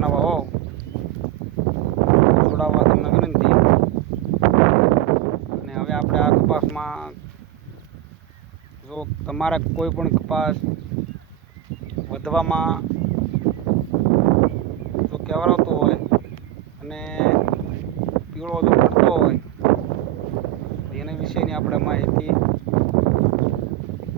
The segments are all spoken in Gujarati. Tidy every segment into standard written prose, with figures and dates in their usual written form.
નવા હો જોડાવા તમને વિનંતી। અને હવે આપણે આ કપાસમાં જો તમારે કોઈ પણ કપાસ વધવામાં જો કેવરાતો હોય અને પીળો જો પડતો હોય તો એના વિશેની આપણે માહિતી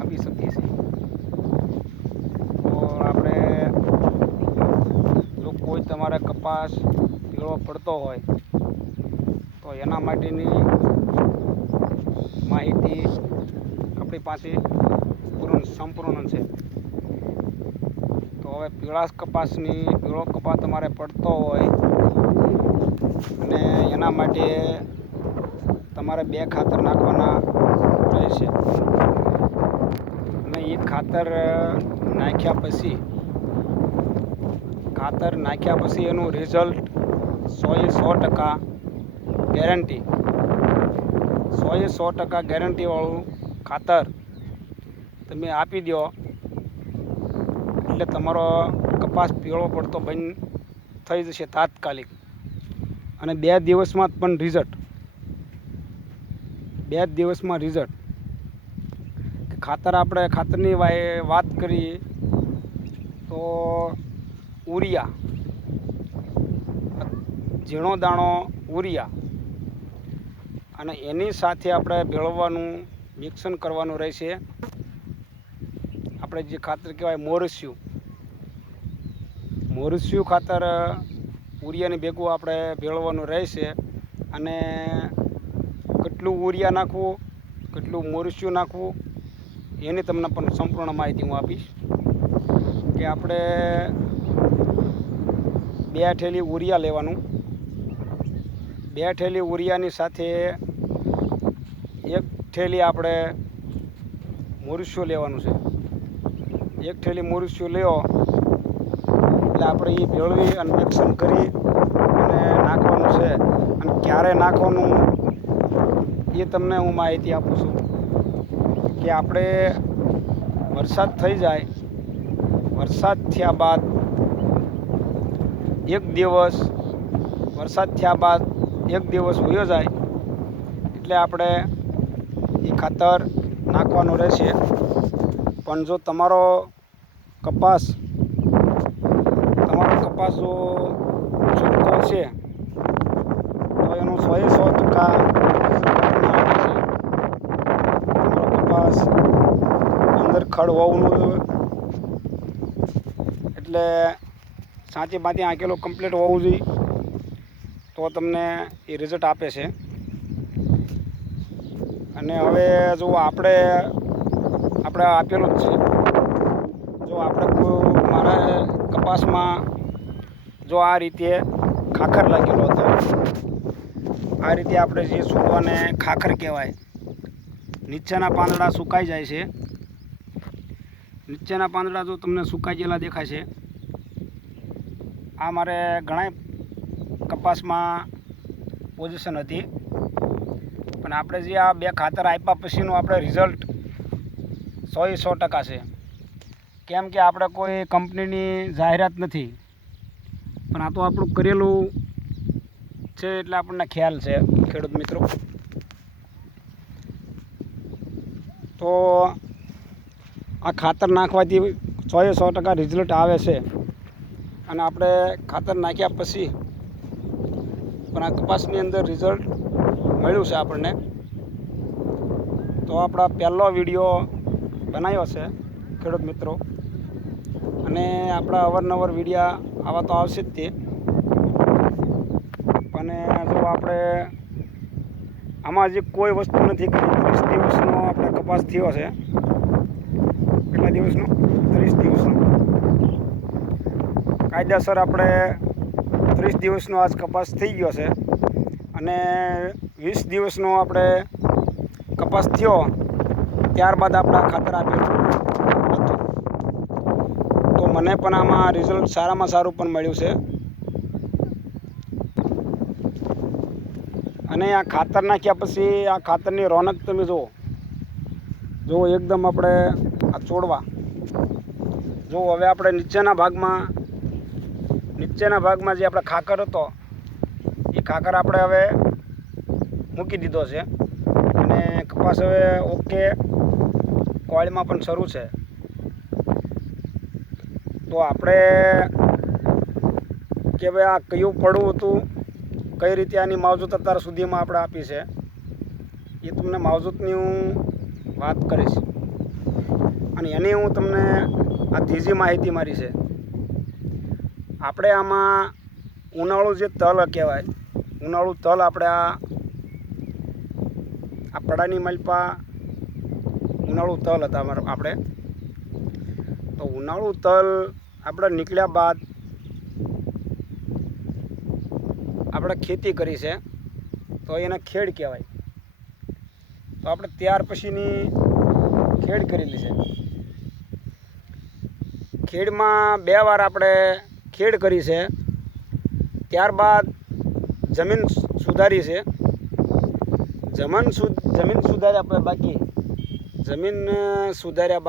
આપી શકીએ છીએ। તો આપણે જો કોઈ તમારે કપાસ પીળો પડતો હોય તો એના માટેની માહિતી આપણી પાસે સંપૂર્ણ છે। તો હવે પીળો કપાસ તમારે પડતો હોય અને એના માટે તમારે 2 ખાતર નાખવાના રહેશે। અને એ ખાતર નાખ્યા પછી એનું રિઝલ્ટ 100% ગેરંટી 100% ગેરંટીવાળું ખાતર તમે આપી દો એટલે તમારો કપાસ પીળો પડતો બંધ થઈ જશે તાત્કાલિક। અને 2 દિવસમાં પણ રિઝલ્ટ 2 દિવસમાં રિઝલ્ટ। ખાતરની વાત કરીએ તો ઉરિયા ઝીણો દાણો ઉરિયા અને એની સાથે આપણે ભેળવવાનું મિક્સન કરવાનું રહેશે। આપણે જે ખાતર કહેવાય મોરસ્યું ખાતર ઉરિયાની ભેગું આપણે ભેળવવાનું રહેશે। અને કેટલું ઉરિયા નાખવું કેટલું મોરસ્યું નાખવું એની તમને પણ સંપૂર્ણ માહિતી હું આપીશ કે આપણે 2 થેલી ઉરિયા લેવાનું। 2 થેલી ઉરિયાની સાથે 1 થેલી આપણે મોરસ્યું લેવાનું છે। 1 થેલી મોરસ્યું લ્યો એટલે આપણે એ ભેળવી અને મિક્સન કરી અને નાખવાનું છે। અને ક્યારે નાખવાનું એ તમને હું માહિતી આપું છું કે આપણે વરસાદ થઈ જાય, વરસાદ થયા બાદ 1 દિવસ વયો જાય એટલે આપણે એ ખાતર નાખવાનું રહેશે। પણ જો તમારો કપાસ જો ચોખ્ખો છે તો એનું 100% કપાસ અંદર ખડ હોવું જોઈએ એટલે સાચી આંકેલું કમ્પ્લીટ હોવું જોઈએ તો તમને એ રિઝલ્ટ આપે છે। અને હવે જો આપણે આપેલું જ છે જો મારા કપાસમાં જો આ રીતે ખાખર લાગેલો હતો, આ રીતે આપણે જે છોડવાને ખાખર કહેવાય, નીચેના પાંદડા સુકાઈ જાય છે। નીચેના પાંદડા જો તમને સુકાઈ ગયેલા દેખાય છે, આ મારે ઘણા કપાસમાં પોઝિશન હતી। પણ આપણે જે આ 2 ખાતર આપ્યા પછીનું આપણે રિઝલ્ટ 100% છે। કેમ કે આપણે કોઈ કંપનીની જાહેરાત નથી, પણ આ તો આપણું કરેલું છે એટલે આપણને ખ્યાલ છે ખેડૂત મિત્રો। તો આ ખાતર નાખવાથી 100% રિઝલ્ટ આવે છે। અને આપણે ખાતર નાખ્યા પછી પણ આ કપાસની અંદર રિઝલ્ટ મળ્યું છે આપણને। તો આપણા પહેલો વિડીયો બનાવ્યો છે ખેડૂત મિત્રો, અને આપણા અવારનવાર વિડીયા આવા તો આવશે જ તે। અને જો આપણે આમાં હજી કોઈ વસ્તુ નથી કરી, 30 દિવસનો આપણે કપાસ થયો છે। કેટલા દિવસનો? 30 દિવસનો કાયદેસર આપણે 30 દિવસનો આજ કપાસ થઈ ગયો છે। અને 20 દિવસનો આપણે કપાસ થયો ત્યારબાદ આપણે ખાતર આપેલું હતું, તો મને પણ આમાં રિઝલ્ટ સારામાં સારું પણ મળ્યું છે। અને આ ખાતર નાખ્યા પછી આ ખાતરની રોનક તમે જુઓ એકદમ આપણે આ છોડવા જો હવે આપણે નીચેના ભાગમાં જે આપણે ખાકર હતો એ ખાકર આપણે હવે મૂકી દીધો છે અને કપાસ હવે ઓકે કોળીમાં પણ શરૂ છે. તો આપણે કે ભાઈ આ કયું પડવું હતું, કઈ રીતે આની માવજત અત્યાર સુધીમાં આપણે આપી છે એ તમને માવજતની હું વાત કરીશ અને એની હું તમને આ ત્રીજી માહિતી મારી છે. આપણે આમાં ઉનાળુ જે તલ કહેવાય, ઉનાળુ તલ આપણે આ પડાની માલપા ઉનાળુ તલ હતા આપણે. તો ઉનાળુ તલ આપણે નીકળ્યા બાદ આપણે ખેતી કરી છે તો એને ખેડ કહેવાય. તો આપણે ત્યાર પછીની ખેડ કરેલી છે. ખેડમાં 2 વાર આપણે ખેડ કરી છે. ત્યારબાદ જમીન સુધારી છે. જમીન સુધાર્યા પછી બાકી જમીન સુધાર્યા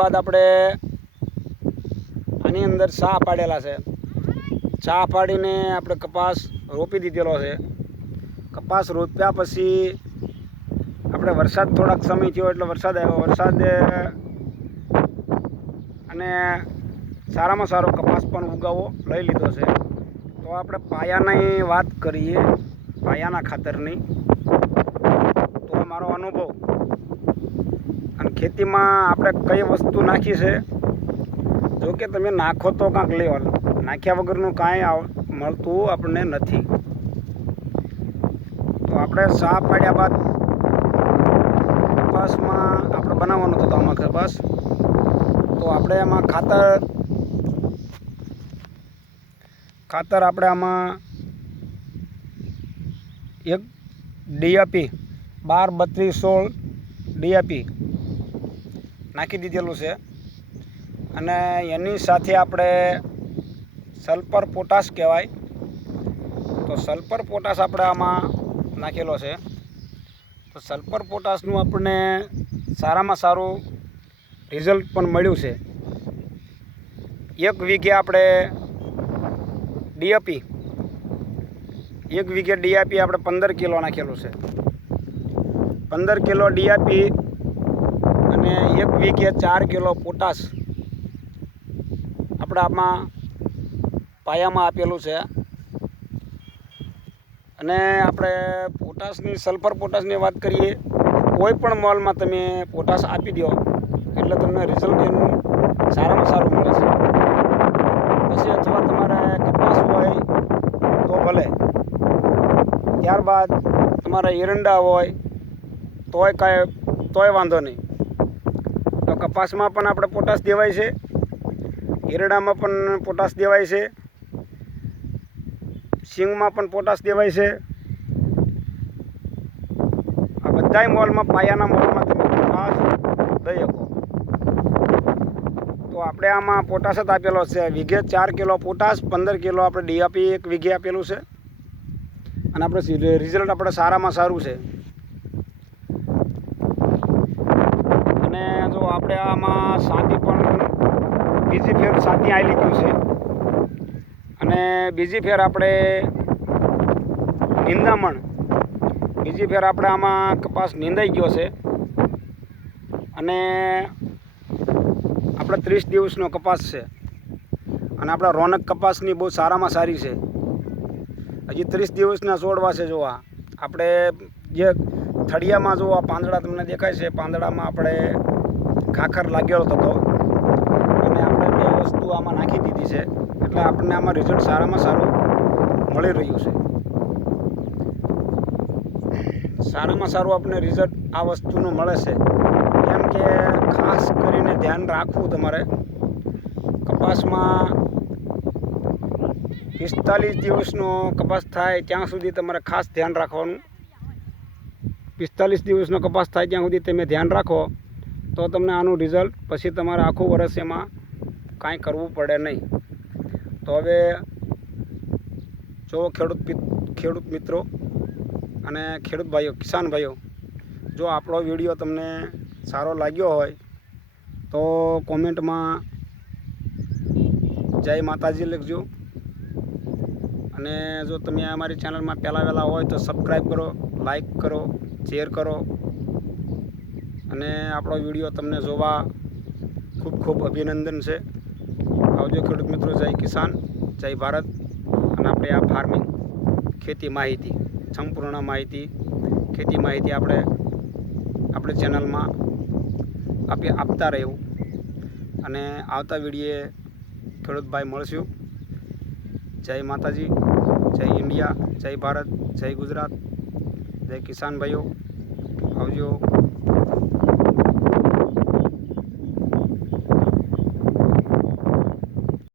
બાદ આપણે આની અંદર છા પાડેલા છે. છા પાડીને આપણે કપાસ રોપી દીધેલો છે. કપાસ રોપ્યા પછી આપણે વરસાદ થોડાક સમય થયો એટલે વરસાદ આવ્યો. વરસાદ અને સારામાં સારો કપાસ પણ ઉગાવો લઈ લીધો છે. તો આપણે પાયાની વાત કરીએ, પાયાના ખાતરની. તો મારો અનુભવ અને ખેતીમાં આપણે કઈ વસ્તુ નાખી છે, જો કે તમે નાખો તો કાંઈક લેવલ, નાખ્યા વગરનું કાંઈ મળતું આપણને નથી. તો આપણે છા પાડ્યા બાદ કપાસમાં આપણે બનાવવાનો હતો આમાં કપાસ. તો આપણે એમાં ખાતર આપણે આમાં એક ડીએપી 12-32-16 ડીએપી નાખી દીધેલું છે અને એની સાથે આપણે સલ્ફર પોટાશ કહેવાય. તો સલ્ફર પોટાશ આપણે આમાં નાખેલો છે. તો સલ્ફર પોટાશનું આપણને સારામાં સારું રિઝલ્ટ પણ મળ્યું છે. 1 વીઘે આપણે ડીએપી 1 વીઘે ડીએપી આપણે 15 કિલો નાખેલું છે. 15 કિલો ડીએપી અને 1 વીઘે 4 કિલો પોટાશ આપણે આમાં પાયામાં આપેલું છે. અને આપણે સલ્ફર પોટાશની વાત કરીએ, કોઈ પણ મોલમાં તમે પોટાશ આપી દો એટલે તમને રિઝલ્ટ એનું સારામાં સારું મળે છે. પછી અથવા તમારે કપાસ હોય તો ભલે, ત્યારબાદ તમારા એરંડા હોય તોય વાંધો નહીં. તો કપાસમાં પણ આપણે પોટાશ દેવાય છે, એરંડામાં પણ પોટાશ દેવાય છે, સિંગમાં પણ પોટાશ દેવાય છે. આ બધાય મોલમાં, પાયાના મોલમાં તમે પોટાશ દઈ શકો. તો આપણે આમાં પોટાશ જ આપેલો છે. વીઘે 4 કિલો પોટાશ, 15 કિલો આપણે ડીએપી 1 વીઘે આપેલું છે અને આપણે રિઝલ્ટ આપણે સારામાં સારું છે. અને જો આપણે આમાં સાથી પણ બીજી ફેર સાથી આવી લીધું છે અને બીજી ફેર આપણે નિંદામણ, બીજી ફેર આપણે આમાં કપાસ નીંદાઈ ગયો છે અને આપણે 30 દિવસનો કપાસ છે અને આપણા રોનક કપાસની બહુ સારામાં સારી છે. હજી 30 દિવસના છોડવા છે. જોવા આપણે જે થળિયામાં જો આ પાંદડા તમને દેખાય છે, પાંદડામાં આપણે ખાખર લાગેલો હતો અને આપણે 2 વસ્તુ આમાં નાખી દીધી છે એટલે આપણને આમાં રિઝલ્ટ સારામાં સારું મળી રહ્યું છે. સારામાં સારું આપણને રિઝલ્ટ આ વસ્તુનું મળે છે. કેમ કે ખાસ કરીને ધ્યાન રાખવું તમારે કપાસમાં 45 દિવસનો કપાસ થાય ત્યાં સુધી તમારે ખાસ ધ્યાન રાખવાનું. 45 દિવસનો કપાસ થાય ત્યાં સુધી તમે ધ્યાન રાખો તો તમને આનું રિઝલ્ટ પછી તમારે આખું વર્ષ એમાં કાંઈ કરવું પડે નહીં. તો હવે જો ખેડૂત મિત્રો અને ખેડૂત ભાઈઓ, કિસાન ભાઈઓ, જો આપણો વિડીયો તમને સારો લાગ્યો હોય તો કોમેન્ટમાં જય માતાજી લખજો. અને જો તમે અમારી ચેનલમાં પહેલાં વહેલા હોય તો સબસ્ક્રાઈબ કરો, લાઈક કરો, શેર કરો. અને આપણો વિડીયો તમને જોવા ખૂબ ખૂબ અભિનંદન છે. આવજો ખેડૂત મિત્રો. જય કિસાન, જય ભારત. અને આપણે આ ફાર્મિંગ ખેતી માહિતી, સંપૂર્ણ માહિતી, ખેતી માહિતી આપણે ચેનલમાં આપતા રહેવું. અને આવતા વિડીયે ખેડૂત ભાઈ મળશું. જય માતાજી, જય ઇન્ડિયા, જય ભારત, જય ગુજરાત, જય કિસાન ભાઈઓ. આવજો.